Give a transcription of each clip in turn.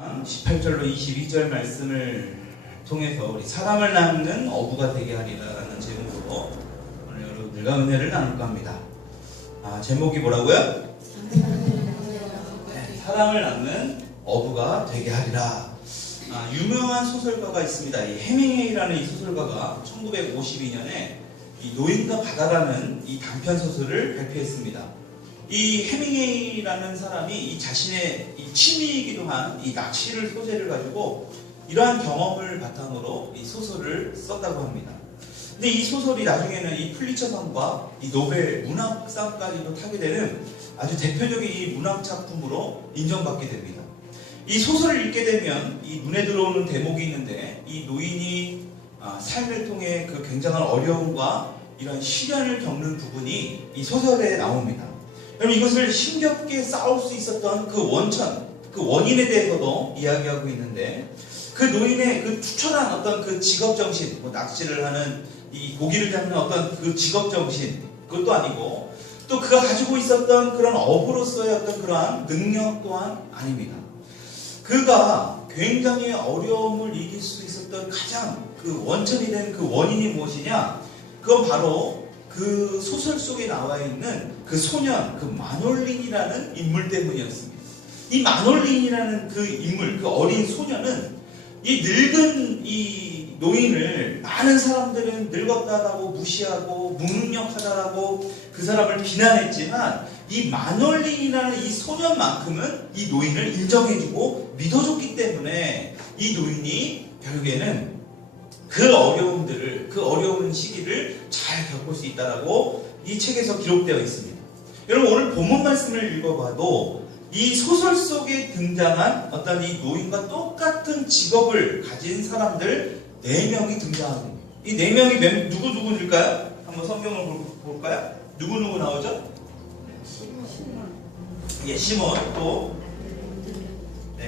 18절로 22절 말씀을 통해서 우리 사람을 낳는 어부가 되게 하리라는 제목으로 오늘 여러분들과 은혜를 나눌까 합니다. 제목이 뭐라고요? 네, 사람을 낳는 어부가 되게 하리라. 유명한 소설가가 있습니다. 이 해밍웨이라는 이 소설가가 1952년에 이 노인과 바다라는 이 단편 소설을 발표했습니다. 이 해밍웨이라는 사람이 이 자신의 이 취미이기도 한 이 낚시를 소재를 가지고 이러한 경험을 바탕으로 이 소설을 썼다고 합니다. 근데 이 소설이 나중에는 이 플리처상과 이 노벨 문학상까지도 타게 되는 아주 대표적인 이 문학 작품으로 인정받게 됩니다. 이 소설을 읽게 되면 이 눈에 들어오는 대목이 있는데 이 노인이 삶을 통해 그 굉장한 어려움과 이런 시련을 겪는 부분이 이 소설에 나옵니다. 그럼 이것을 힘겹게 싸울 수 있었던 그 원인에 대해서도 이야기하고 있는데 그 노인의 그 투철한 어떤 그 직업정신, 낚시를 하는 이 고기를 잡는 어떤 그 직업정신, 그것도 아니고 또 그가 가지고 있었던 그런 어부로서의 어떤 그러한 능력 또한 아닙니다. 그가 굉장히 어려움을 이길 수 있었던 가장 그 원천이 된 그 원인이 무엇이냐? 그건 바로 그 소설 속에 나와 있는 그 소년, 그 마놀린이라는 인물 때문이었습니다. 이 마놀린이라는 그 인물, 그 어린 소년은 이 늙은 이 노인을 많은 사람들은 늙었다라고 무시하고 무능력하다라고 그 사람을 비난했지만 이 마놀린이라는 이 소년만큼은 이 노인을 인정해주고 믿어줬기 때문에 이 노인이 결국에는 그 어려움들을, 그 어려운 시기를 잘 겪을 수 있다라고 이 책에서 기록되어 있습니다. 여러분 오늘 본문 말씀을 읽어봐도 이 소설 속에 등장한 어떤 이 노인과 똑같은 직업을 가진 사람들 4명이 등장합니다. 이 4명이 누구일까요? 한번 성경을 볼까요? 누구 나오죠? 예, 시몬 또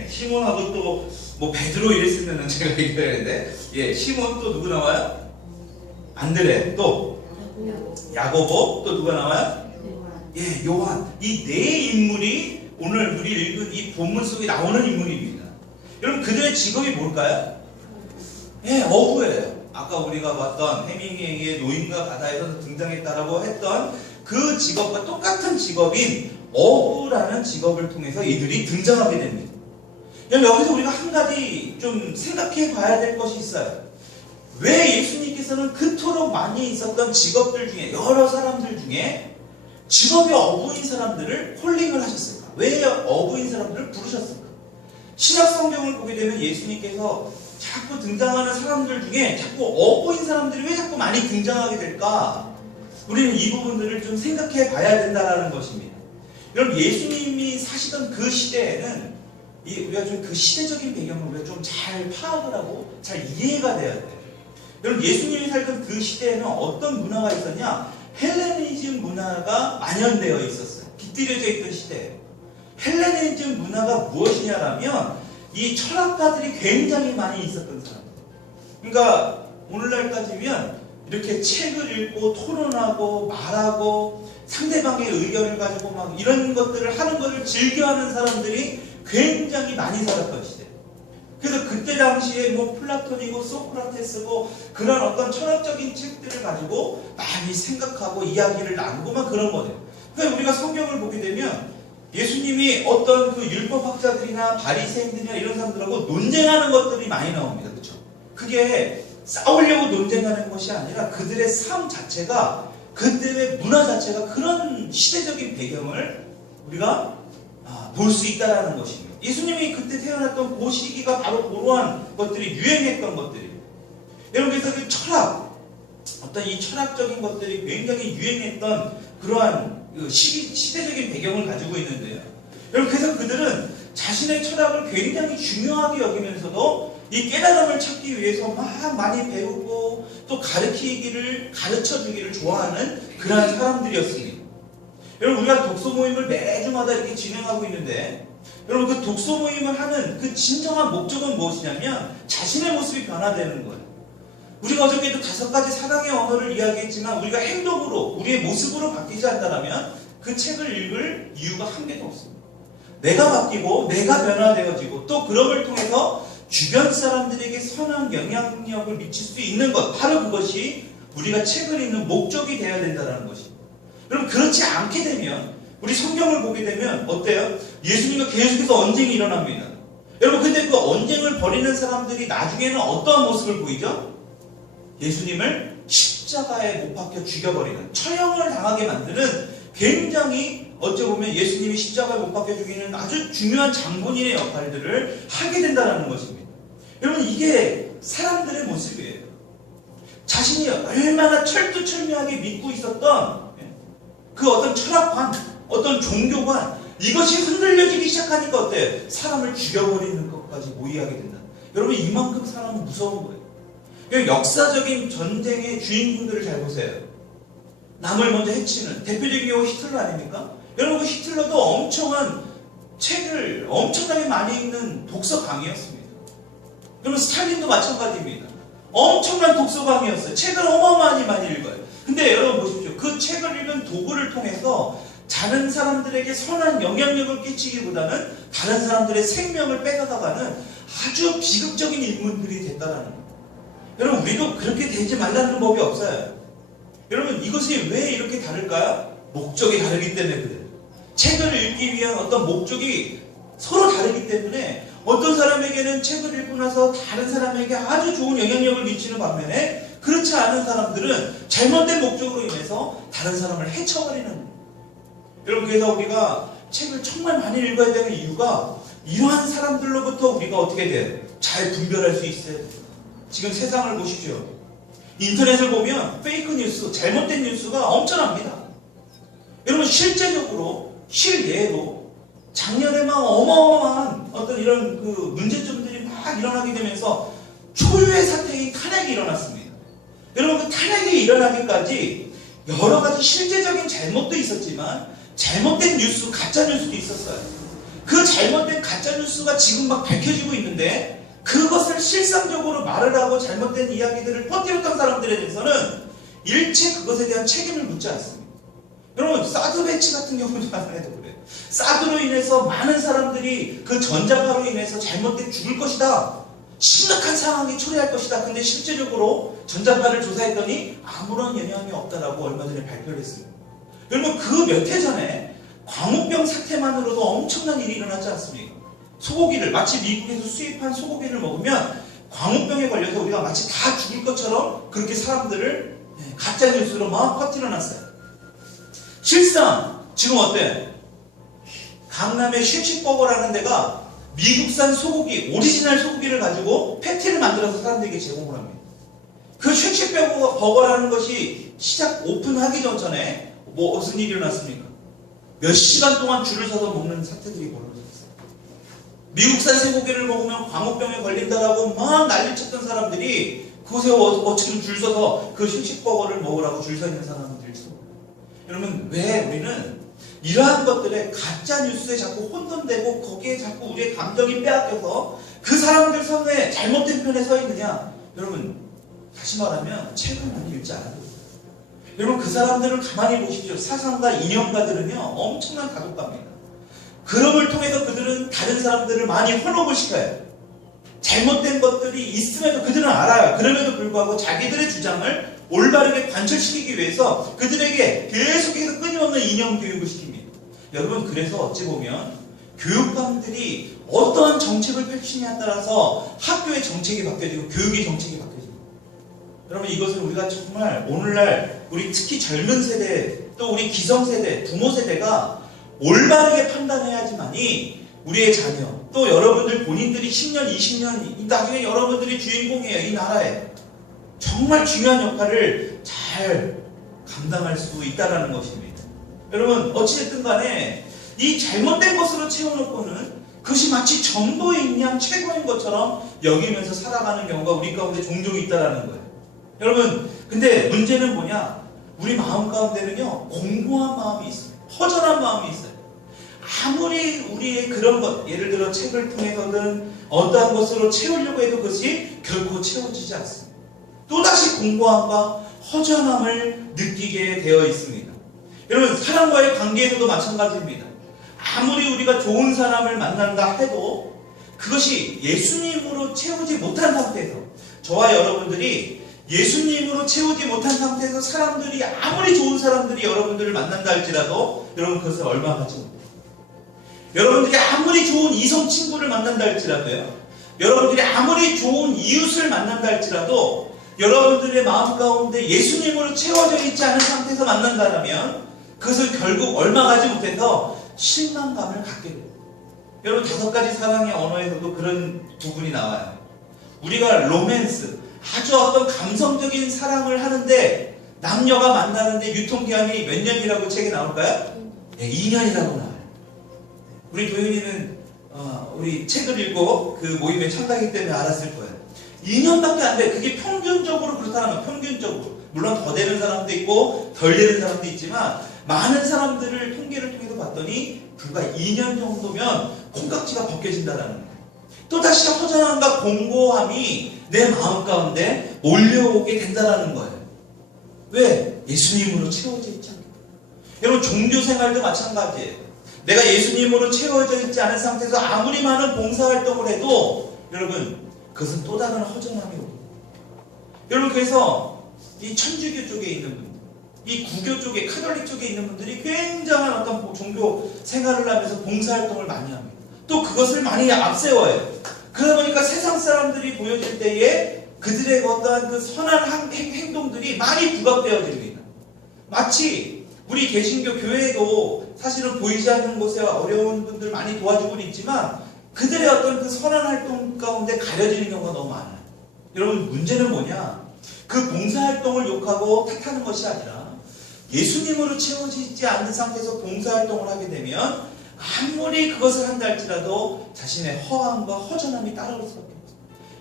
시몬하고 또 뭐 베드로 이랬으면 제가 얘기해야 되는데 예, 시몬 또 누구 나와요? 안드레 또 야고보 또 누가 나와요? 예, 요한. 이 4인물이 오늘 우리 읽은 이 본문 속에 나오는 인물입니다. 여러분 그들의 직업이 뭘까요? 예, 어부예요. 아까 우리가 봤던 해밍웨이의 노인과 바다에서 등장했다라고 했던 그 직업과 똑같은 직업인 어부라는 직업을 통해서 이들이 등장하게 됩니다. 여기서 우리가 한 가지 좀 생각해 봐야 될 것이 있어요. 왜 예수님께서는 그토록 많이 있었던 직업들 중에 여러 사람들 중에 직업이 어부인 사람들을 콜링을 하셨을까? 왜 어부인 사람들을 부르셨을까? 신약 성경을 보게 되면 예수님께서 자꾸 등장하는 사람들 중에 자꾸 어부인 사람들이 왜 자꾸 많이 등장하게 될까? 우리는 이 부분들을 좀 생각해 봐야 된다는 것입니다. 여러분 예수님이 사시던 그 시대에는 우리가 좀 그 시대적인 배경을 우리가 좀 잘 파악을 하고 잘 이해가 돼야 돼요. 여러분 예수님이 살던 그 시대에는 어떤 문화가 있었냐? 헬레니즘 문화가 만연되어 있었어요. 깃들여져 있던 시대예요. 헬레니즘 문화가 무엇이냐라면 이 철학가들이 굉장히 많이 있었던 사람. 그러니까 오늘날 따지면 이렇게 책을 읽고 토론하고 말하고 상대방의 의견을 가지고 막 이런 것들을 하는 것을 즐겨하는 사람들이 굉장히 많이 살았던 시대. 그래서 그때 당시에 뭐 플라톤이고 소크라테스고 그런 어떤 철학적인 책들을 가지고 많이 생각하고 이야기를 나누고 막 그런 거예요. 그러니까 우리가 성경을 보게 되면 예수님이 어떤 그 율법학자들이나 바리새인들이나 이런 사람들하고 논쟁하는 것들이 많이 나옵니다. 그렇죠? 그게 싸우려고 논쟁하는 것이 아니라 그들의 삶 자체가, 그들의 문화 자체가 그런 시대적인 배경을 우리가 볼 수 있다는 것입니다. 예수님이 그때 태어났던 그 시기가 바로 그러한 것들이 유행했던 것들이에요. 여러분 그래서 그 철학, 어떤 이 철학적인 것들이 굉장히 유행했던 그러한 시대적인 배경을 가지고 있는데요. 여러분 그래서 그들은 자신의 철학을 굉장히 중요하게 여기면서도 이 깨달음을 찾기 위해서 막 많이 배우고 또 가르쳐주기를 좋아하는 그러한 사람들이었습니다. 여러분 우리가 독서 모임을 매주마다 이렇게 진행하고 있는데 여러분 그 독서 모임을 하는 그 진정한 목적은 무엇이냐면 자신의 모습이 변화되는 거예요. 우리가 어저께도 5가지 사랑의 언어를 이야기했지만 우리가 행동으로 우리의 모습으로 바뀌지 않는다면 그 책을 읽을 이유가 한 개도 없습니다. 내가 바뀌고 내가 변화되어지고 또 그럼을 통해서 주변 사람들에게 선한 영향력을 미칠 수 있는 것, 바로 그것이 우리가 책을 읽는 목적이 되어야 된다는 것입니다. 여러분, 그렇지 않게 되면 우리 성경을 보게 되면 어때요? 예수님과 계속해서 언쟁이 일어납니다. 여러분, 근데 그 언쟁을 벌이는 사람들이 나중에는 어떠한 모습을 보이죠? 예수님을 십자가에 못 박혀 죽여버리는, 처형을 당하게 만드는, 굉장히 어찌 보면 예수님이 십자가에 못 박혀 죽이는 아주 중요한 장본인의 역할들을 하게 된다는 것입니다. 여러분, 이게 사람들의 모습이에요. 자신이 얼마나 철두철미하게 믿고 있었던 그 어떤 철학관, 어떤 종교관, 이것이 흔들려지기 시작하니까 어때요? 사람을 죽여버리는 것까지 모의하게 된다. 여러분, 이만큼 사람은 무서운 거예요. 역사적인 전쟁의 주인공들을 잘 보세요. 남을 먼저 해치는 대표적인 경우 히틀러 아닙니까? 여러분, 그 히틀러도 엄청난 책을 엄청나게 많이 읽는 독서광이었습니다. 여러분, 스탈린도 마찬가지입니다. 엄청난 독서광이었어요. 책을 어마어마하게 많이 읽어요. 근데 여러분 보십시오. 그 책을 읽은 도구를 통해서 다른 사람들에게 선한 영향력을 끼치기보다는 다른 사람들의 생명을 뺏어가는 아주 비극적인 인물들이 됐다라는 거예요. 여러분, 우리도 그렇게 되지 말라는 법이 없어요. 여러분, 이것이 왜 이렇게 다를까요? 목적이 다르기 때문에 그래요. 책을 읽기 위한 어떤 목적이 서로 다르기 때문에 어떤 사람에게는 책을 읽고 나서 다른 사람에게 아주 좋은 영향력을 미치는 반면에 그렇지 않은 사람들은 잘못된 목적으로 인해서 다른 사람을 해쳐버리는 거예요. 여러분, 그래서 우리가 책을 정말 많이 읽어야 되는 이유가 이러한 사람들로부터 우리가 어떻게 돼요? 잘 분별할 수 있어요. 지금 세상을 보시죠. 인터넷을 보면 페이크 뉴스, 잘못된 뉴스가 엄청납니다. 여러분, 실제적으로 실예로 작년에 막 어마어마한 어떤 이런 그 문제점들이 막 일어나게 되면서 초유의 사태인 탄핵이 일어났습니다. 여러분, 그 탄핵이 일어나기까지 여러 가지 실제적인 잘못도 있었지만 잘못된 뉴스, 가짜 뉴스도 있었어요. 그 잘못된 가짜 뉴스가 지금 막 밝혀지고 있는데 그것을 실상적으로 말을 하고 잘못된 이야기들을 퍼뜨렸던 사람들에 대해서는 일체 그것에 대한 책임을 묻지 않습니다. 여러분, 사드 배치 같은 경우도 하나에도 그래요. 사드로 인해서 많은 사람들이 그 전자파로 인해서 잘못된 죽을 것이다, 심각한 상황이 초래할 것이다. 근데 실제적으로 전자파를 조사했더니 아무런 영향이 없다라고 얼마 전에 발표를 했습니다. 여러분, 그 몇 해 전에 광우병 사태만으로도 엄청난 일이 일어나지 않습니까? 소고기를, 마치 미국에서 수입한 소고기를 먹으면 광우병에 걸려서 우리가 마치 다 죽을 것처럼 그렇게 사람들을 가짜뉴스로 막 퍼뜨려놨어요. 실상 지금 어때? 강남의 쉑쉑버거라는 데가 미국산 소고기, 오리지널 소고기를 가지고 패티를 만들어서 사람들에게 제공을 합니다. 그 쉑쉑버거라는 것이 시작 오픈하기 전에 무슨 일이 일어났습니까? 몇 시간 동안 줄을 서서 먹는 사태들이 벌어졌어요. 미국산 쇠고기를 먹으면 광우병에 걸린다라고 막 난리쳤던 사람들이 그곳에 어찌금 줄 서서 그 쉑쉑버거를 먹으라고 줄 서 있는 사람들이 있어요. 여러분, 왜 우리는 이러한 것들에 가짜 뉴스에 자꾸 혼돈되고 거기에 자꾸 우리의 감정이 빼앗겨서 그 사람들 선에 잘못된 편에 서 있느냐? 여러분, 다시 말하면 책을 많이 읽지 않아도 돼요. 여러분, 그 사람들을 가만히 보십시오. 사상가, 이념가들은요 엄청난 가독가입니다. 그럼을 통해서 그들은 다른 사람들을 많이 혼업을 시켜요. 잘못된 것들이 있음에도 그들은 알아요. 그럼에도 불구하고 자기들의 주장을 올바르게 관철시키기 위해서 그들에게 계속해서 끊임없는 이념 교육을 시킵니다. 여러분, 그래서 어찌 보면 교육감들이 어떠한 정책을 펼치냐에 따라서 학교의 정책이 바뀌어지고 교육의 정책이 바뀌어집니다. 여러분, 이것을 우리가 정말 오늘날 우리 특히 젊은 세대, 또 우리 기성세대, 부모 세대가 올바르게 판단해야지만이 우리의 자녀, 또 여러분들 본인들이 10년, 20년, 나중에 여러분들이 주인공이에요. 이 나라에 정말 중요한 역할을 잘 감당할 수 있다는 것입니다. 여러분, 어찌됐든 간에 이 잘못된 것으로 채워놓고는 그것이 마치 전부인 양 최고인 것처럼 여기면서 살아가는 경우가 우리 가운데 종종 있다는 거예요. 여러분, 근데 문제는 뭐냐? 우리 마음 가운데는요 공고한 마음이 있어요. 허전한 마음이 있어요. 아무리 우리의 그런 것, 예를 들어 책을 통해서든 어떠한 것으로 채우려고 해도 그것이 결코 채워지지 않습니다. 또다시 공고함과 허전함을 느끼게 되어 있습니다. 여러분, 사람과의 관계에서도 마찬가지입니다. 아무리 우리가 좋은 사람을 만난다 해도 그것이 예수님으로 채우지 못한 상태에서, 저와 여러분들이 예수님으로 채우지 못한 상태에서 사람들이 아무리 좋은 사람들이 여러분들을 만난다 할지라도 여러분 그것을 얼마 가지 못해요. 여러분들이 아무리 좋은 이성 친구를 만난다 할지라도요, 여러분들이 아무리 좋은 이웃을 만난다 할지라도 여러분들의 마음 가운데 예수님으로 채워져 있지 않은 상태에서 만난다면 그것을 결국 얼마 가지 못해서 실망감을 갖게 돼요. 여러분 5가지 사랑의 언어에서도 그런 부분이 나와요. 우리가 로맨스, 아주 어떤 감성적인 사랑을 하는데 남녀가 만나는데 유통기한이 몇 년이라고 책에 나올까요? 네, 2년이라고 나와요. 우리 도윤이는 우리 책을 읽고 그 모임에 참가하기 때문에 알았을 거예요. 2년밖에 안 돼. 그게 평균적으로 그렇다면 평균적으로. 물론 더 되는 사람도 있고 덜 되는 사람도 있지만 많은 사람들을 통계를 통해서 봤더니 불과 2년 정도면 콩깍지가 벗겨진다는 거예요. 또다시 허전함과 공고함이 내 마음 가운데 몰려오게 된다는 거예요. 왜? 예수님으로 채워져 있지 않기 때문에. 여러분 종교생활도 마찬가지예요. 내가 예수님으로 채워져 있지 않은 상태에서 아무리 많은 봉사활동을 해도 여러분 그것은 또 다른 허전함이 오고, 여러분 그래서 이 천주교 쪽에 있는 분들, 이 구교 쪽에, 카톨릭 쪽에 있는 분들이 굉장한 어떤 종교 생활을 하면서 봉사활동을 많이 합니다. 또 그것을 많이 앞세워요. 그러다 보니까 세상 사람들이 보여질 때에 그들의 어떠한 그 선한 행동들이 많이 부각되어집니다. 마치 우리 개신교 교회도 사실은 보이지 않는 곳에 어려운 분들 많이 도와주고 있지만 그들의 어떤 그 선한 활동 가운데 가려지는 경우가 너무 많아요. 여러분 문제는 뭐냐? 그 봉사활동을 욕하고 탓하는 것이 아니라 예수님으로 채워지지 않는 상태에서 봉사활동을 하게 되면 아무리 그것을 한다 할지라도 자신의 허함과 허전함이 따라올 수밖에 없어요.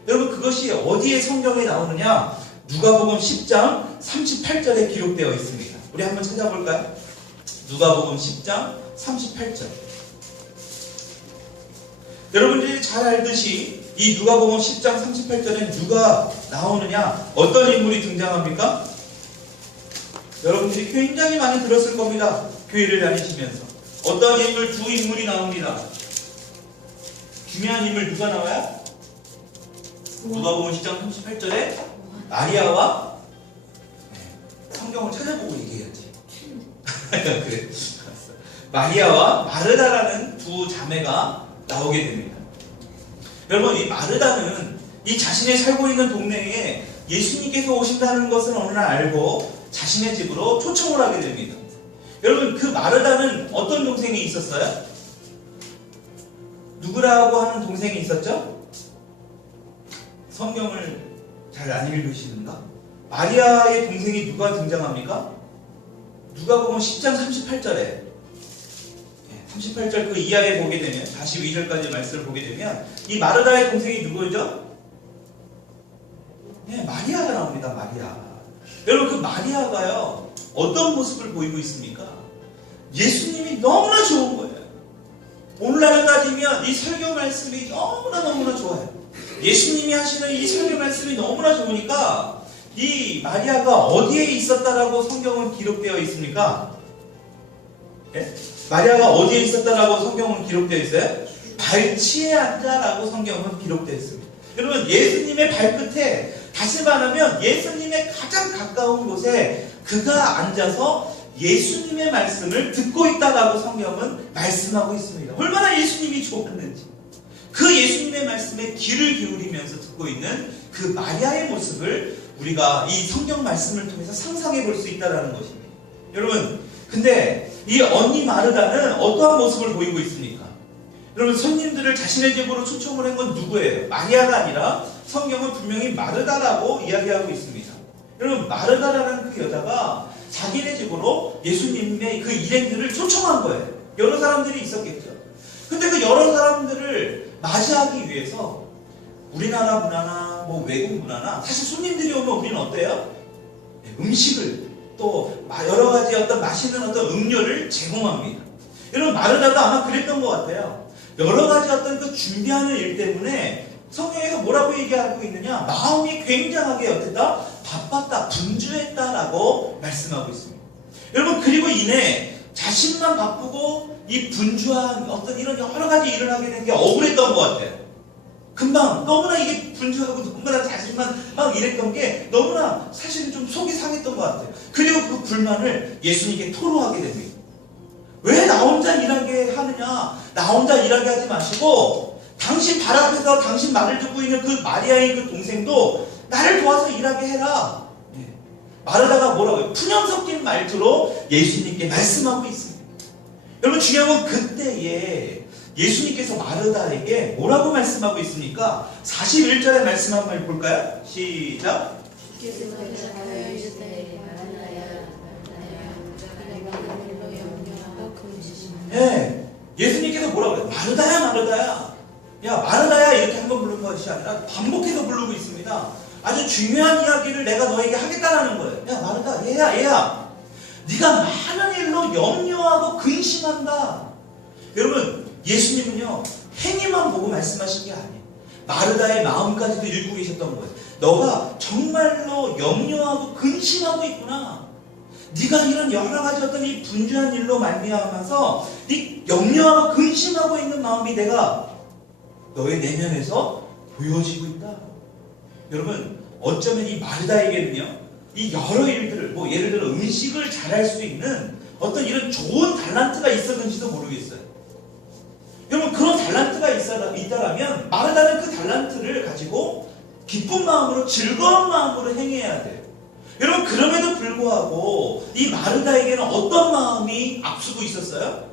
여러분 그것이 어디에 성경에 나오느냐? 누가복음 10장 38절에 기록되어 있습니다. 우리 한번 찾아볼까요? 누가복음 10장 38절. 여러분들이 잘 알듯이 이 누가복음 10장 38절에 누가 나오느냐? 어떤 인물이 등장합니까? 여러분들이 굉장히 많이 들었을 겁니다. 교회를 다니시면서. 어떤 인물, 두 인물이 나옵니다. 중요한 인물 누가 나와요? 누가복음 10장 38절에 마리아와, 성경을 찾아보고 얘기해야지. 그래. 마리아와 마르다라는 두 자매가 나오게 됩니다. 여러분 이 마르다는 이 자신이 살고 있는 동네에 예수님께서 오신다는 것을 어느 날 알고 자신의 집으로 초청을 하게 됩니다. 여러분 그 마르다는 어떤 동생이 있었어요? 누구라고 하는 동생이 있었죠? 성경을 잘 안 읽으시는가? 마리아의 동생이 누가 등장합니까? 누가복음 10장 38절에 38절 그 이하에 보게 되면, 다시 2절까지 말씀을 보게 되면 이 마르다의 동생이 누구죠? 네, 마리아가 나옵니다. 마리아. 여러분 그 마리아가요 어떤 모습을 보이고 있습니까? 예수님이 너무나 좋은 거예요. 오늘날 따지면 이 설교 말씀이 너무나 좋아요. 예수님이 하시는 이 설교 말씀이 너무나 좋으니까 이 마리아가 어디에 있었다라고 성경은 기록되어 있습니까? 네? 마리아가 어디에 있었다라고 성경은 기록되어 있어요? 발치에 앉아라고 성경은 기록되어 있습니다. 여러분 예수님의 발끝에, 다시 말하면 예수님의 가장 가까운 곳에 그가 앉아서 예수님의 말씀을 듣고 있다라고 성경은 말씀하고 있습니다. 얼마나 예수님이 좋았는지, 그 예수님의 말씀에 귀를 기울이면서 듣고 있는 그 마리아의 모습을 우리가 이 성경 말씀을 통해서 상상해 볼 수 있다는 것입니다. 여러분 근데 이 언니 마르다는 어떠한 모습을 보이고 있습니까? 여러분 손님들을 자신의 집으로 초청을 한 건 누구예요? 마리아가 아니라 성경은 분명히 마르다라고 이야기하고 있습니다. 여러분 마르다라는 그 여자가 자기네 집으로 예수님의 그 일행들을 초청한 거예요. 여러 사람들이 있었겠죠. 근데 그 여러 사람들을 맞이하기 위해서 우리나라 문화나 뭐 외국 문화나 사실 손님들이 오면 우리는 어때요? 음식을 또 여러 가지 어떤 맛있는 어떤 음료를 제공합니다. 여러분 마르다도 아마 그랬던 것 같아요. 여러 가지 어떤 그 준비하는 일 때문에 성경에서 뭐라고 얘기하고 있느냐? 마음이 굉장하게 어땠다? 바빴다, 분주했다라고 말씀하고 있습니다. 여러분 그리고 이내 자신만 바쁘고 이 분주한 어떤 이런 여러 가지 일을 하게 된 게 억울했던 것 같아요. 금방 너무나 이게 분주하고 너무나 자신만 막 이랬던 게 너무나 사실은 좀 속이 상했던 것 같아요. 그리고 그 불만을 예수님께 토로하게 됩니다. 왜 나 혼자 일하게 하느냐? 나 혼자 일하게 하지 마시고 당신 발 앞에서 당신 말을 듣고 있는 그 마리아의 그 동생도 나를 도와서 일하게 해라. 마르다가 뭐라고요? 푸념 섞인 말투로 예수님께 말씀하고 있습니다. 여러분 중요한 건 그때에 예수님께서 마르다에게 뭐라고 말씀하고 있습니까? 41절의 말씀 한번 볼까요? 시작. 네, 예수님께서 뭐라고 그래요? 마르다야 마르다야, 야 마르다야, 이렇게 한 번 부른 것이 아니라 반복해서 부르고 있습니다. 아주 중요한 이야기를 내가 너에게 하겠다라는 거예요. 야 마르다, 얘야 네가 많은 일로 염려하고 근심한다. 여러분 예수님은요 행위만 보고 말씀하신 게 아니에요. 마르다의 마음까지도 읽고 계셨던 거예요. 너가 정말로 염려하고 근심하고 있구나. 네가 이런 여러 가지 어떤 이 분주한 일로 말미암아서 네 염려하고 근심하고 있는 마음이 내가 너의 내면에서 보여지고 있다. 여러분 어쩌면 이 마르다에게는요 이 여러 일들을 뭐 예를 들어 음식을 잘할 수 있는 어떤 이런 좋은 달란트가 있었는지도 모르겠어요. 여러분 그런 달란트가 있다라면 마르다는 그 달란트를 가지고 기쁜 마음으로 즐거운 마음으로 행해야 돼요. 여러분 그럼에도 불구하고 이 마르다에게는 어떤 마음이 앞서고 있었어요?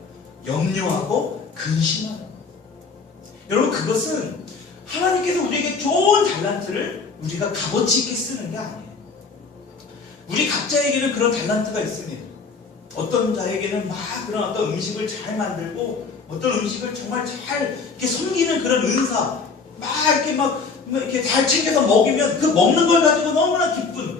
염려하고 근심하는 마음. 여러분 그것은 하나님께서 우리에게 좋은 달란트를 우리가 값어치 있게 쓰는 게 아니에요. 우리 각자에게는 그런 달란트가 있습니다. 어떤 자에게는 막 그런 어떤 음식을 잘 만들고 어떤 음식을 정말 잘 이렇게 섬기는 그런 은사, 막 이렇게 잘 챙겨서 먹이면 그 먹는 걸 가지고 너무나 기쁜.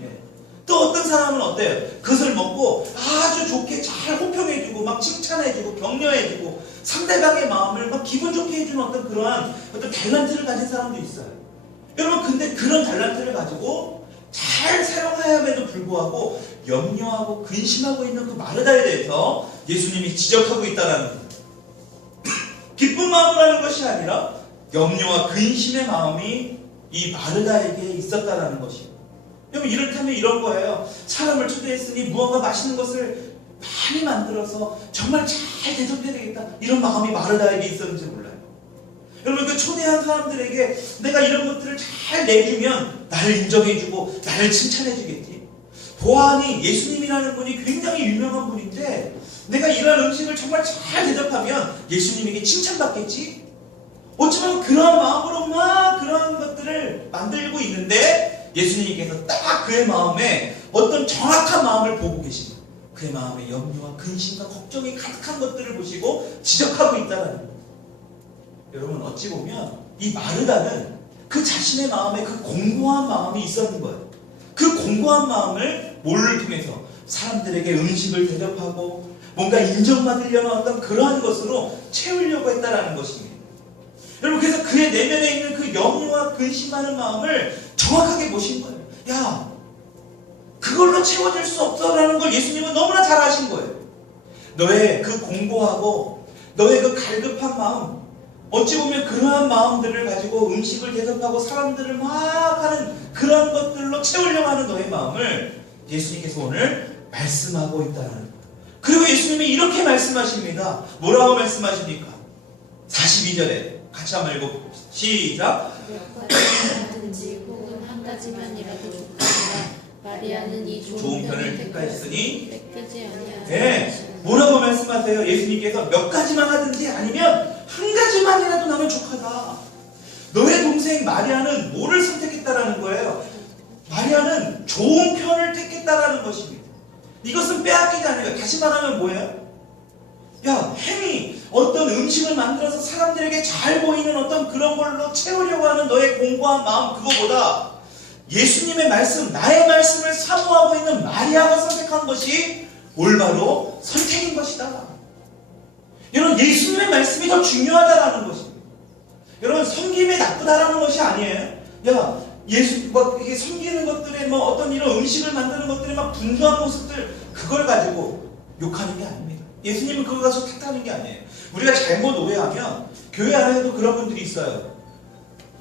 또 어떤 사람은 어때요? 그것을 먹고 아주 좋게 잘 호평해주고 막 칭찬해주고 격려해주고 상대방의 마음을 막 기분 좋게 해주는 어떤 그러한 어떤 달란트를 가진 사람도 있어요. 여러분 근데 그런 달란트를 가지고 잘 사용함에도 불구하고 염려하고 근심하고 있는 그 마르다에 대해서 예수님이 지적하고 있다는 거예요. 기쁜 마음을 하는 것이 아니라 염려와 근심의 마음이 이 마르다에게 있었다는 것이에요. 여러분 이렇다면 이런 거예요. 사람을 초대했으니 무언가 맛있는 것을 많이 만들어서 정말 잘 대접해야 되겠다, 이런 마음이 마르다에게 있었는지 몰라요. 여러분 그 초대한 사람들에게 내가 이런 것들을 잘 내주면 나를 인정해주고 나를 칭찬해주겠지. 보아하니 예수님이라는 분이 굉장히 유명한 분인데 내가 이런 음식을 정말 잘 대접하면 예수님에게 칭찬받겠지. 어쩌면 그런 마음으로 막 그런 것들을 만들고 있는데 예수님께서 딱 그의 마음에 어떤 정확한 마음을 보고 계십니다. 그의 마음에 염려와 근심과 걱정이 가득한 것들을 보시고 지적하고 있다는 거예요. 여러분 어찌 보면 이 마르다는 그 자신의 마음에 그 공고한 마음이 있었는 거예요. 그 공고한 마음을 뭐를 통해서 사람들에게 음식을 대접하고 뭔가 인정받으려는 어떤 그러한 것으로 채우려고 했다는 것입니다. 여러분 그래서 그의 내면에 있는 그 염려와 근심하는 마음을 정확하게 보신 거예요. 야, 그걸로 채워질 수 없다라는 걸 예수님은 너무나 잘 아신 거예요. 너의 그 공고하고 너의 그 갈급한 마음, 어찌 보면 그러한 마음들을 가지고 음식을 대접하고 사람들을 막 하는 그런 것들로 채우려고 하는 너의 마음을 예수님께서 오늘 말씀하고 있다는 거예요. 그리고 예수님이 이렇게 말씀하십니다. 뭐라고 말씀하십니까? 42절에 같이 한번 읽어봅시다. 시작. 몇 가지만든지 혹은 한 가지만이라도 좋겠다. 마리아는 이 좋은 편을 택하였으니 뺏기지 아니하리라. 네, 뭐라고 말씀하세요? 예수님께서 몇 가지만 하든지 아니면 한 가지만이라도 나면 족하다. 너의 동생 마리아는 뭐를 선택했다라는 거예요? 마리아는 좋은 편을 택했다라는 것입니다. 이것은 빼앗기지 않아요. 다시 말하면 뭐예요? 야, 행위, 어떤 음식을 만들어서 사람들에게 잘 보이는 어떤 그런 걸로 채우려고 하는 너의 공고한 마음, 그거보다 예수님의 말씀, 나의 말씀을 사모하고 있는 마리아가 선택한 것이 올바로 선택인 것이다. 여러분, 예수님의 말씀이 더 중요하다라는 것입니다. 여러분, 섬김이 나쁘다라는 것이 아니에요. 야, 예수, 막 이게 섬기는 것들에 뭐 어떤 이런 음식을 만드는 것들에 막 분주한 모습들, 그걸 가지고 욕하는 게 아닙니다. 예수님은 그걸 가서 탓하는 게 아니에요. 우리가 잘못 오해하면 교회 안에도 그런 분들이 있어요.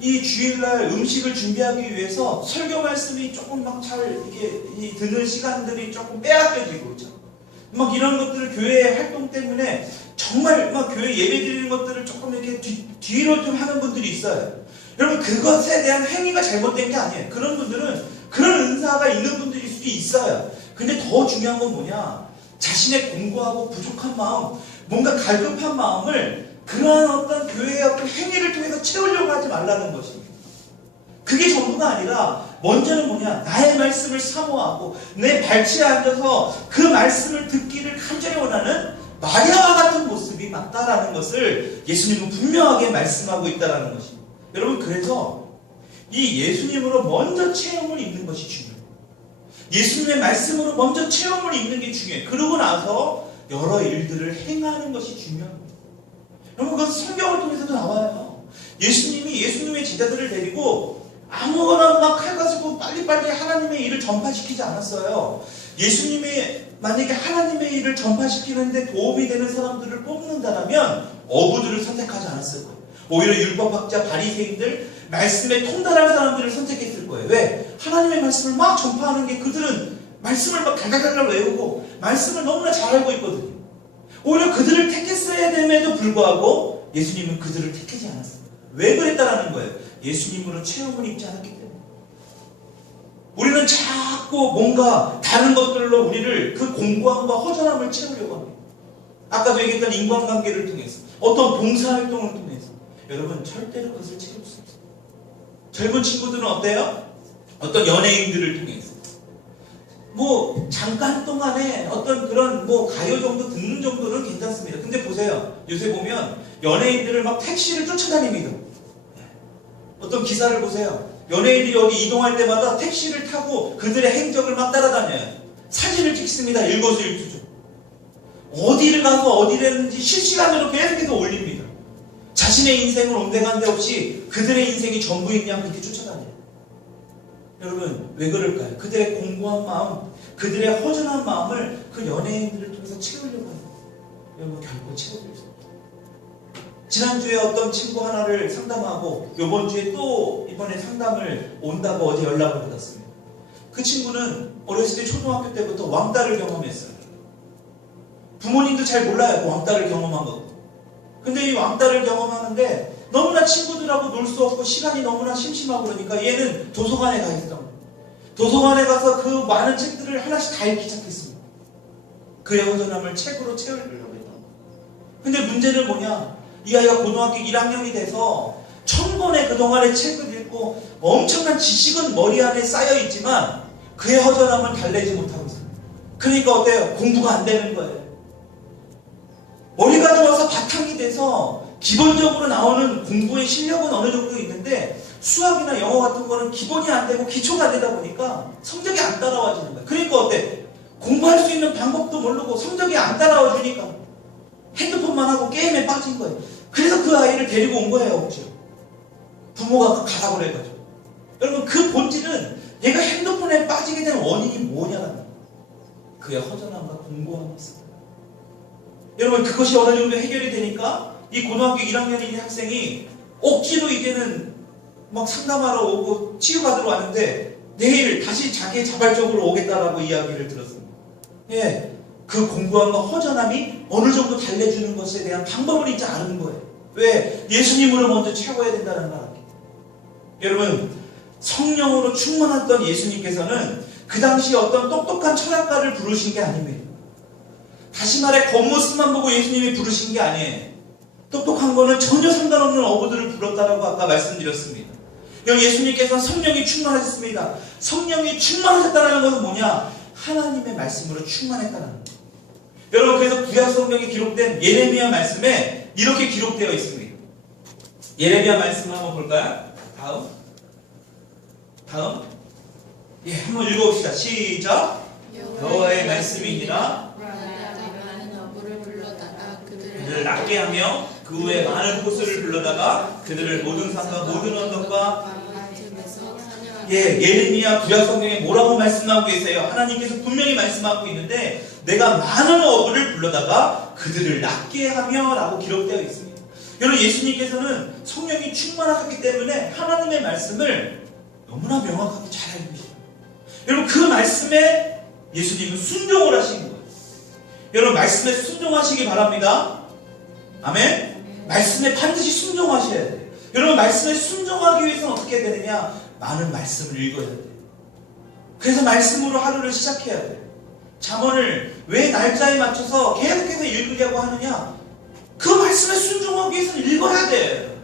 이 주일날 음식을 준비하기 위해서 설교 말씀이 조금 막 잘 이게 드는 시간들이 조금 빼앗겨지고 있죠. 막 이런 것들을 교회의 활동 때문에 정말 막 교회 예배 드리는 것들을 조금 이렇게 뒤로 좀 하는 분들이 있어요. 여러분, 그것에 대한 행위가 잘못된 게 아니에요. 그런 분들은 그런 은사가 있는 분들일 수도 있어요. 근데 더 중요한 건 뭐냐? 자신의 공고하고 부족한 마음, 뭔가 갈급한 마음을 그러한 어떤 교회의 어떤 행위를 통해서 채우려고 하지 말라는 것입니다. 그게 전부가 아니라 먼저는 뭐냐? 나의 말씀을 사모하고 내 발치에 앉아서 그 말씀을 듣기를 간절히 원하는 마리아와 같은 모습이 맞다라는 것을 예수님은 분명하게 말씀하고 있다는 것입니다. 여러분, 그래서 이 예수님으로 먼저 체험을 입는 것이 중요해요. 예수님의 말씀으로 먼저 체험을 입는 게 중요해요. 그러고 나서 여러 일들을 행하는 것이 중요합니다. 여러분, 그것은 성경을 통해서도 나와요. 예수님이 예수님의 제자들을 데리고 아무거나 막 칼 가지고 빨리빨리 하나님의 일을 전파시키지 않았어요. 예수님이 만약에 하나님의 일을 전파시키는데 도움이 되는 사람들을 뽑는다면 어부들을 선택하지 않았을 거예요. 오히려 율법학자, 바리새인들, 말씀에 통달한 사람들을 선택했을 거예요. 왜? 하나님의 말씀을 막 전파하는 게 그들은 말씀을 막 달달달달 외우고 말씀을 너무나 잘 알고 있거든요. 오히려 그들을 택했어야 됨에도 불구하고 예수님은 그들을 택하지 않았어요. 왜 그랬다라는 거예요? 예수님으로 체험을 입지 않았기 때문에. 우리는 자꾸 뭔가 다른 것들로 우리를 그 공고함과 허전함을 채우려고 합니다. 아까도 얘기했던 인간관계를 통해서, 어떤 봉사활동을 통해서. 여러분, 절대로 그것을 채울 수 없어요. 젊은 친구들은 어때요? 어떤 연예인들을 통해서 뭐 잠깐 동안에 어떤 그런 뭐 가요 정도 듣는 정도는 괜찮습니다. 근데 보세요, 요새 보면 연예인들을 막 택시를 쫓아다닙니다. 어떤 기사를 보세요. 연예인들이 어디 이동할 때마다 택시를 타고 그들의 행적을 막 따라다녀요. 사진을 찍습니다. 일거수일투족. 어디를 가서 어디를 했는지 실시간으로 계속해서 올립니다. 자신의 인생은 온데간데 없이 그들의 인생이 전부인 양 그렇게 쫓아다녀요. 여러분, 왜 그럴까요? 그들의 공고한 마음, 그들의 허전한 마음을 그 연예인들을 통해서 채우려고 합니다. 여러분, 결코 채워질 수 없어요. 지난주에 어떤 친구 하나를 상담하고 이번 주에 또 이번에 상담을 온다고 어제 연락을 받았습니다. 그 친구는 어렸을 때 초등학교 때부터 왕따를 경험했어요. 부모님도 잘 몰라요, 그 왕따를 경험한 거. 근데 이 왕따를 경험하는데 너무나 친구들하고 놀 수 없고 시간이 너무나 심심하고 그러니까 얘는 도서관에 가 있었던 거예요. 도서관에 가서 그 많은 책들을 하나씩 다 읽기 시작했습니다. 그의 허전함을 책으로 채우려고 했던 거예요. 근데 문제는 뭐냐? 이 아이가 고등학교 1학년이 돼서 1000권의 그동안의 책을 읽고 엄청난 지식은 머리 안에 쌓여 있지만 그의 허전함을 달래지 못하고 있어요. 그러니까 어때요? 공부가 안 되는 거예요. 머리가 좋아서 바탕이 돼서 기본적으로 나오는 공부의 실력은 어느 정도 있는데 수학이나 영어 같은 거는 기본이 안 되고 기초가 안 되다 보니까 성적이 안 따라와지는 거예요. 그러니까 어때? 공부할 수 있는 방법도 모르고 성적이 안 따라와 주니까 핸드폰만 하고 게임에 빠진 거예요. 그래서 그 아이를 데리고 온 거예요, 억지로. 부모가 가라고 그래가지고. 여러분, 그 본질은 얘가 핸드폰에 빠지게 된 원인이 뭐냐라는 거예요. 그의 허전함과 공고함이 있습니다. 여러분, 그것이 어느 정도 해결이 되니까 이 고등학교 1학년인 학생이 억지로 이제는 막 상담하러 오고 치유받으러 왔는데 내일 다시 자기 자발적으로 오겠다라고 이야기를 들었습니다. 예, 그 공고함과 허전함이 어느 정도 달래주는 것에 대한 방법을 이제 아는 거예요. 왜? 예수님으로 먼저 채워야 된다는 걸 알게. 여러분, 성령으로 충만했던 예수님께서는 그 당시 어떤 똑똑한 철학가를 부르신 게 아닙니다. 다시 말해 겉모습만 보고 예수님이 부르신 게 아니에요. 똑똑한 거는 전혀 상관없는 어부들을 불렀다라고 아까 말씀드렸습니다. 여기 예수님께서는 성령이 충만하셨습니다. 성령이 충만하셨다는 것은 뭐냐? 하나님의 말씀으로 충만했다는 거예요. 여러분, 그래서 구약 성경에 기록된 예레미야 말씀에 이렇게 기록되어 있습니다. 예레미야 말씀을 한번 볼까요? 다음. 예, 한번 읽어봅시다. 시작. 여호와의 말씀이니라. 많은 어부를 불러다가 그들을 낫게 하며 그 후에 많은 호수를 불러다가 그들을 모든 산과 모든 언덕과 예레미야 구약 성경에 뭐라고 말씀하고 계세요? 하나님께서 분명히 말씀하고 있는데 내가 많은 어부를 불러다가 그들을 낫게 하며 라고 기록되어 있습니다. 여러분, 예수님께서는 성령이 충만하셨기 때문에 하나님의 말씀을 너무나 명확하게 잘 알고 계십니다. 여러분, 그 말씀에 예수님은 순종을 하신 거예요. 여러분, 말씀에 순종하시기 바랍니다. 아멘. 말씀에 반드시 순종하셔야 돼요. 여러분, 말씀에 순종하기 위해서는 어떻게 해야 되느냐? 많은 말씀을 읽어야 돼요. 그래서 말씀으로 하루를 시작해야 돼요. 잠언을 왜 날짜에 맞춰서 계속해서 읽으려고 하느냐? 그 말씀에 순종하기 위해서는 읽어야 돼요.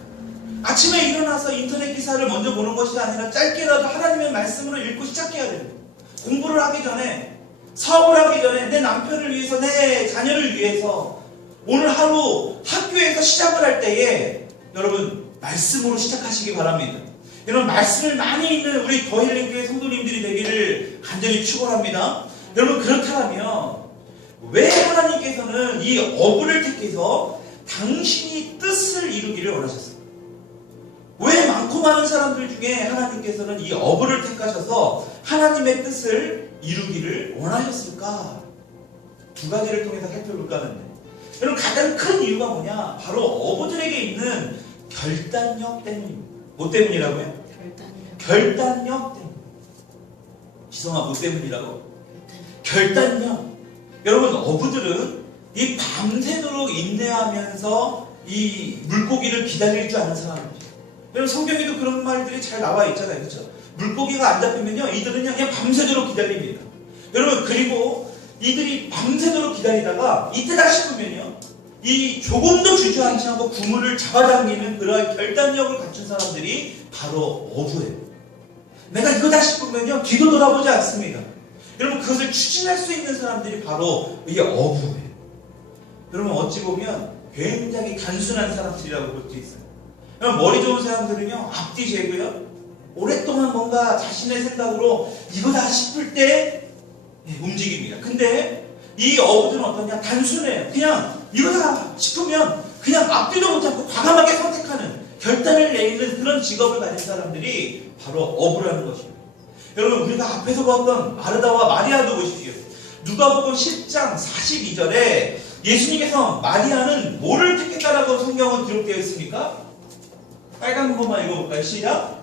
아침에 일어나서 인터넷 기사를 먼저 보는 것이 아니라 짧게라도 하나님의 말씀으로 읽고 시작해야 돼요. 공부를 하기 전에, 사업을 하기 전에, 내 남편을 위해서, 내 자녀를 위해서, 오늘 하루 학교에서 시작을 할 때에 여러분, 말씀으로 시작하시기 바랍니다. 여러분, 말씀을 많이 읽는 우리 더힐링교회 성도님들이 되기를 간절히 축원합니다. 여러분, 그렇다면 왜 하나님께서는 이 어부를 택해서 당신이 뜻을 이루기를 원하셨습니까? 왜 많고 많은 사람들 중에 하나님께서는 이 어부를 택하셔서 하나님의 뜻을 이루기를 원하셨을까? 두 가지를 통해서 살펴볼까 하는데, 여러분, 가장 큰 이유가 뭐냐? 바로 어부들에게 있는 결단력 때문입니다. 뭐 때문이라고요? 결단력 때문. 지성아, 뭐 때문이라고? 결단력. 여러분, 어부들은 이 밤새도록 인내하면서 이 물고기를 기다릴 줄 아는 사람이죠. 여러분, 성경에도 그런 말들이 잘 나와 있잖아요. 그렇죠? 물고기가 안 잡히면요, 이들은 그냥 밤새도록 기다립니다. 여러분, 그리고 이들이 밤새도록 기다리다가 이때다 싶으면요, 이 조금도 주저앉지 않고 그물을 잡아당기는 그러한 결단력을 갖춘 사람들이 바로 어부예요. 내가 이거다 싶으면요, 뒤도 돌아보지 않습니다. 여러분, 그것을 추진할 수 있는 사람들이 바로 이 어부예요. 여러분, 어찌 보면 굉장히 단순한 사람들이라고 볼 수 있어요. 여러분, 머리 좋은 사람들은요, 앞뒤 재고요, 오랫동안 뭔가 자신의 생각으로 이거다 싶을 때 움직입니다. 근데 이 어부들은 어떠냐? 단순해요. 그냥 이거다 싶으면 그냥 앞뒤도 보지 않고 과감하게 선택하는, 결단을 내리는 그런 직업을 가진 사람들이 바로 어부라는 것입니다. 여러분, 우리가 앞에서 봤던 마르다와 마리아도 보십시오. 누가복음 10장 42절에 예수님께서 마리아는 뭐를 택했다라고 성경은 기록되어 있습니까? 빨간 부분만 읽어볼까요? 시작.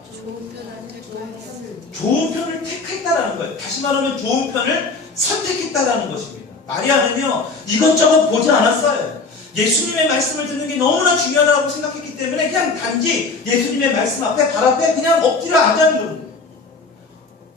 좋은 편을 택했다라는 거예요. 다시 말하면 좋은 편을 선택했다라는 것입니다. 마리아는요, 이것저것 보지 않았어요. 예수님의 말씀을 듣는 게 너무나 중요하다고 생각했기 때문에 그냥 단지 예수님의 말씀 앞에, 발 앞에 그냥 엎드려 앉아는 겁니다.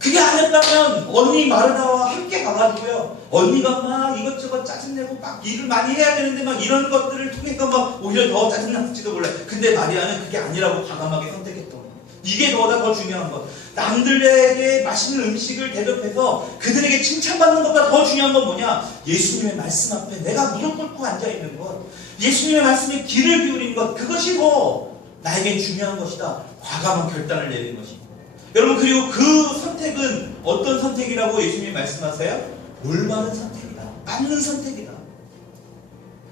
그게 아니었다면 언니 마르다와 함께 가가지고요, 언니가 막 이것저것 짜증내고 막 일을 많이 해야 되는데 막 이런 것들을 통해서 막 오히려 더 짜증났을지도 몰라요. 근데 마리아는 그게 아니라고 과감하게 선택했던 거예요. 이게 더 중요한 것. 남들에게 맛있는 음식을 대접해서 그들에게 칭찬받는 것보다 더 중요한 건 뭐냐? 예수님의 말씀 앞에 내가 무릎 꿇고 앉아있는 것, 예수님의 말씀에 귀를 기울이는 것, 그것이 더 나에게 중요한 것이다. 과감한 결단을 내리는 것입니다. 여러분, 그리고 그 선택은 어떤 선택이라고 예수님이 말씀하세요? 올바른 선택이다. 맞는 선택이다.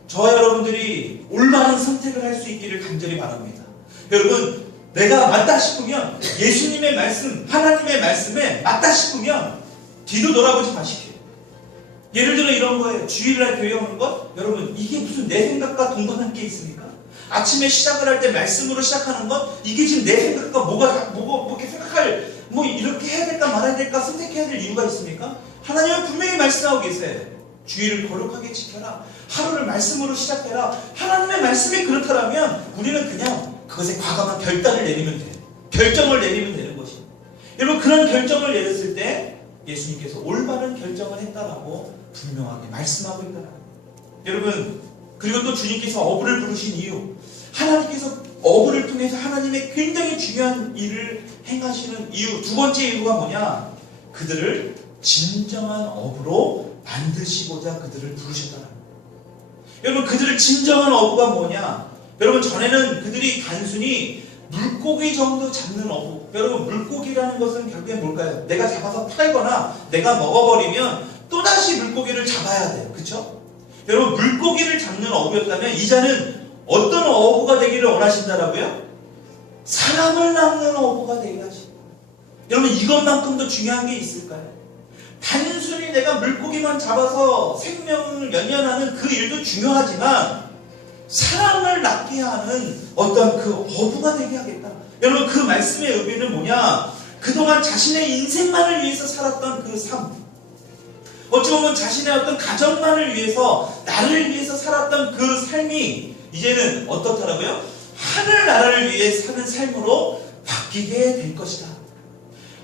저와 여러분들이 올바른 선택을 할 수 있기를 간절히 바랍니다. 여러분, 내가 맞다 싶으면 예수님의 말씀, 하나님의 말씀에 맞다 싶으면 뒤도 돌아보지 마십시오. 예를 들어 이런 거예요. 주일날 교회 오는 것? 여러분, 이게 무슨 내 생각과 동반한 게 있습니까? 아침에 시작을 할 때 말씀으로 시작하는 것? 이게 지금 내 생각과 뭐가 이렇게 생각할, 뭐 이렇게 해야 될까 말아야 될까 선택해야 될 이유가 있습니까? 하나님은 분명히 말씀하고 계세요. 주일을 거룩하게 지켜라. 하루를 말씀으로 시작해라. 하나님의 말씀이 그렇다면 우리는 그냥 그것에 과감한 결단을 내리면 돼요. 결정을 내리면 되는 것입니다. 여러분, 그런 결정을 내렸을 때 예수님께서 올바른 결정을 했다라고 분명하게 말씀하고 있다는 거예요. 여러분, 그리고 또 주님께서 어부를 부르신 이유, 하나님께서 어부를 통해서 하나님의 굉장히 중요한 일을 행하시는 이유, 두 번째 이유가 뭐냐? 그들을 진정한 어부로 만드시고자 그들을 부르셨다는 거예요. 여러분, 그들을 진정한 어부가 뭐냐? 여러분, 전에는 그들이 단순히 물고기 정도 잡는 어부. 여러분, 물고기라는 것은 결국엔 뭘까요? 내가 잡아서 팔거나 내가 먹어버리면 또다시 물고기를 잡아야 돼요. 그렇죠? 여러분, 물고기를 잡는 어부였다면 이제는 어떤 어부가 되기를 원하신다라고요? 사람을 낚는 어부가 되게 하십니다. 여러분, 이것만큼 더 중요한 게 있을까요? 단순히 내가 물고기만 잡아서 생명을 연연하는 그 일도 중요하지만 사람을 낫게 하는 어떤 그 어부가 되게 하겠다. 여러분 그 말씀의 의미는 뭐냐? 그동안 자신의 인생만을 위해서 살았던 그 삶, 어찌 보면 자신의 어떤 가정만을 위해서 나를 위해서 살았던 그 삶이 이제는 어떻더라고요? 하늘나라를 위해 사는 삶으로 바뀌게 될 것이다.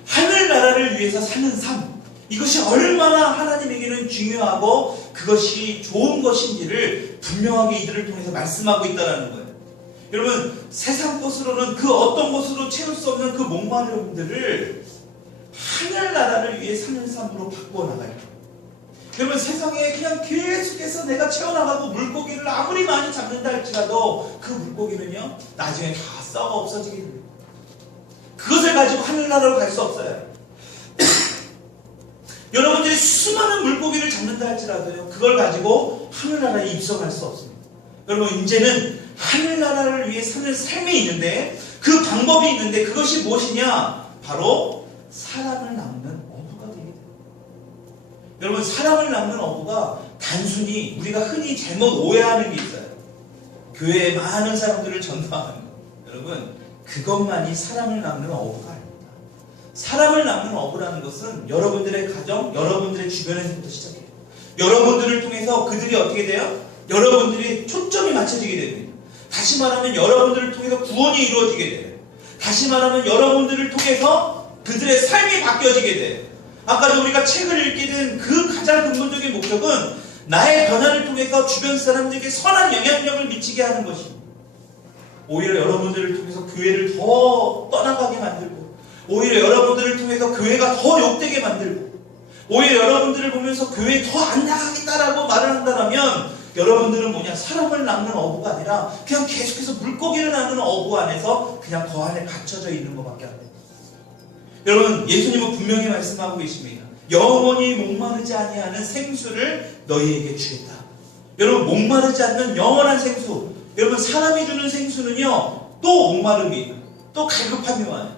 하늘나라를 위해서 사는 삶, 이것이 얼마나 하나님에게는 중요하고 그것이 좋은 것인지를 분명하게 이들을 통해서 말씀하고 있다는 거예요. 여러분 세상 것으로는 그 어떤 것으로 채울 수 없는 그 목마름들을 하늘나라를 위해 사는 삶으로 바꾸어 나가요. 여러분 세상에 그냥 계속해서 내가 채워나가고 물고기를 아무리 많이 잡는다 할지라도 그 물고기는요 나중에 다 썩어 없어지게 됩니다. 그것을 가지고 하늘나라로 갈 수 없어요. 여러분들이 수많은 물고기를 잡는다 할지라도요 그걸 가지고 하늘나라에 입성할 수 없습니다. 여러분 이제는 하늘나라를 위해 사는 삶이 있는데 그 방법이 있는데 그것이 무엇이냐? 바로 사람을 낚는 어부가 되게 돼요. 여러분 사람을 낚는 어부가 단순히 우리가 흔히 잘못 오해하는 게 있어요. 교회에 많은 사람들을 전도하는 것. 여러분 그것만이 사람을 낚는 어부가 아닙니다. 사람을 낚는 어부라는 것은 여러분들의 가정, 여러분들의 주변에서부터 시작해요. 여러분들을 통해서 그들이 어떻게 돼요? 여러분들이 초점이 맞춰지게 됩니다. 다시 말하면 여러분들을 통해서 구원이 이루어지게 돼요. 다시 말하면 여러분들을 통해서 그들의 삶이 바뀌어지게 돼요. 아까도 우리가 책을 읽게 된 그 가장 근본적인 목적은 나의 변화를 통해서 주변 사람들에게 선한 영향력을 미치게 하는 것입니다. 오히려 여러분들을 통해서 교회를 더 떠나가게 만들고, 오히려 여러분들을 통해서 교회가 더 욕되게 만들고, 오히려 여러분들을 보면서 교회에 더 안 나가겠다라고 말을 한다면 여러분들은 뭐냐? 사람을 낚는 어부가 아니라 그냥 계속해서 물고기를 낚는 어부 안에서 그냥 그 안에 갇혀져 있는 것밖에 안 돼요. 여러분 예수님은 분명히 말씀하고 계십니다. 영원히 목마르지 아니하는 생수를 너희에게 주겠다. 여러분 목마르지 않는 영원한 생수. 여러분 사람이 주는 생수는요 또 목마름이 또 갈급함이 와요.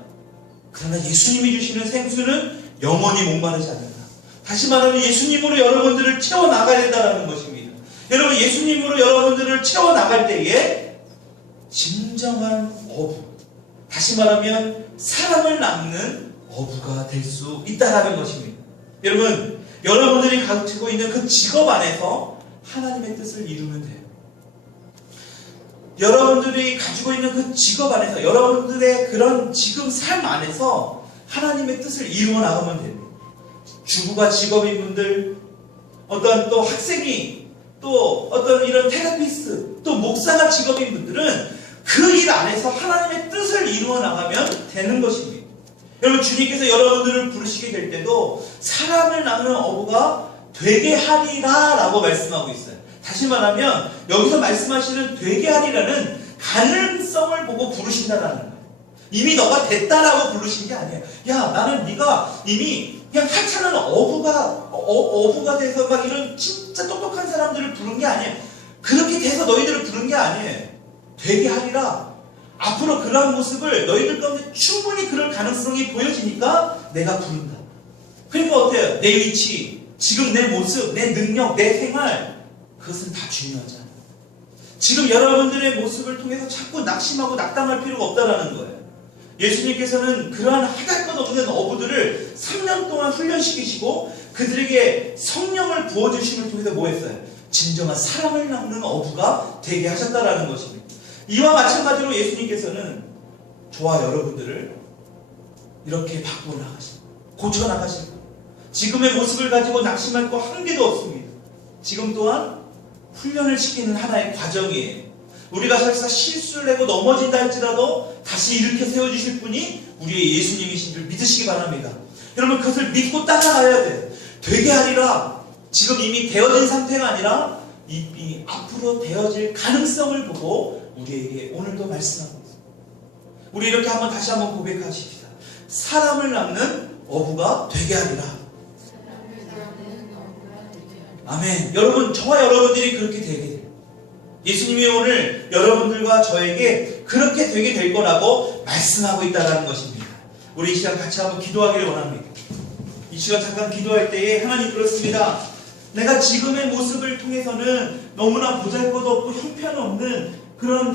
그러나 예수님이 주시는 생수는 영원히 목마르지 않는다. 다시 말하면 예수님으로 여러분들을 채워나가야 된다는 것입니다. 여러분 예수님으로 여러분들을 채워나갈 때에 진정한 어부, 다시 말하면 사람을 낚는 어부가 될 수 있다는 것입니다. 여러분 여러분들이 가지고 있는 그 직업 안에서 하나님의 뜻을 이루면 돼요. 여러분들이 가지고 있는 그 직업 안에서 여러분들의 그런 지금 삶 안에서 하나님의 뜻을 이루어 나가면 됩니다. 주부가 직업인 분들, 어떤 또 학생이, 또 어떤 이런 테라피스트, 또 목사가 직업인 분들은 그 일 안에서 하나님의 뜻을 이루어 나가면 되는 것입니다. 여러분 주님께서 여러분들을 부르시게 될 때도 사람을 낚는 어부가 되게 하리라 라고 말씀하고 있어요. 다시 말하면 여기서 말씀하시는 되게 하리라는 가능성을 보고 부르신다라는 거예요. 이미 너가 됐다라고 부르신 게 아니에요. 야 나는 네가 이미 그냥 하찮은 어부가 돼서 막 이런 진짜 똑똑한 사람들을 부른 게 아니에요. 그렇게 돼서 너희들을 부른 게 아니에요. 되게 하리라. 앞으로 그러한 모습을 너희들 가운데 충분히 그럴 가능성이 보여지니까 내가 부른다. 그러니까 어때요? 내 위치, 지금 내 모습, 내 능력, 내 생활, 그것은 다 중요하지 않아요. 지금 여러분들의 모습을 통해서 자꾸 낙심하고 낙담할 필요가 없다라는 거예요. 예수님께서는 그러한 하갈 것 없는 어부들을 3년 동안 훈련시키시고 그들에게 성령을 부어주심을 통해서 뭐 했어요? 진정한 사람을 낚는 어부가 되게 하셨다라는 것입니다. 이와 마찬가지로 예수님께서는 저와 여러분들을 이렇게 바꾸어 나가십니다. 고쳐 나가십니다. 지금의 모습을 가지고 낙심할 거 한 개도 없습니다. 지금 또한 훈련을 시키는 하나의 과정이에요. 우리가 설사 실수를 하고 넘어진다 할지라도 다시 일으켜 세워주실 분이 우리의 예수님이신 줄 믿으시기 바랍니다. 여러분 그것을 믿고 따라가야 돼요. 되게 하리라. 지금 이미 되어진 상태가 아니라 이 앞으로 되어질 가능성을 보고 우리에게 오늘도 말씀하고 있습니다. 우리 이렇게 다시 한번 고백하십시다. 사람을 낚는 어부가 되게 하리라. 아멘. 여러분 저와 여러분들이 그렇게 되게 돼요. 예수님이 오늘 여러분들과 저에게 그렇게 되게 될 거라고 말씀하고 있다는 것입니다. 우리 이 시간 같이 한번 기도하기를 원합니다. 이 시간 잠깐 기도할 때에 하나님 그렇습니다. 내가 지금의 모습을 통해서는 너무나 보잘것없고 형편없는 그런